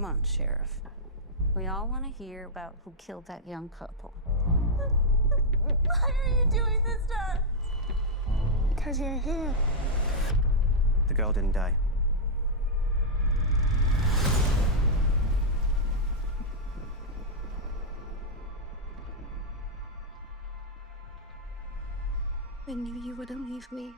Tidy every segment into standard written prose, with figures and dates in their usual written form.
Come on, Sheriff. We all want to hear about who killed that young couple. Why are you doing this to us? Because you're here. The girl didn't die. I knew you wouldn't leave me.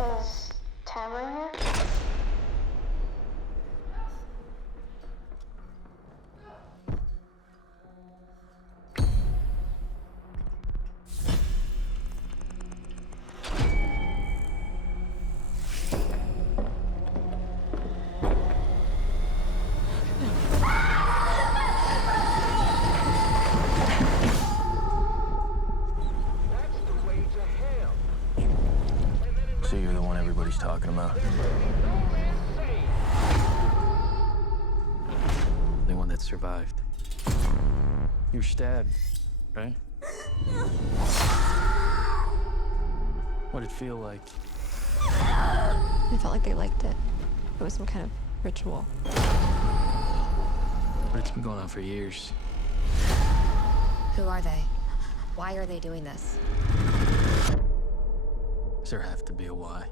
Is Tamara here? So you're the one everybody's talking about? The one that survived. You were stabbed, right? What'd it feel like? I felt like they liked it. It was some kind of ritual. But it's been going on for years. Who are they? Why are they doing this? Does there have to be a why?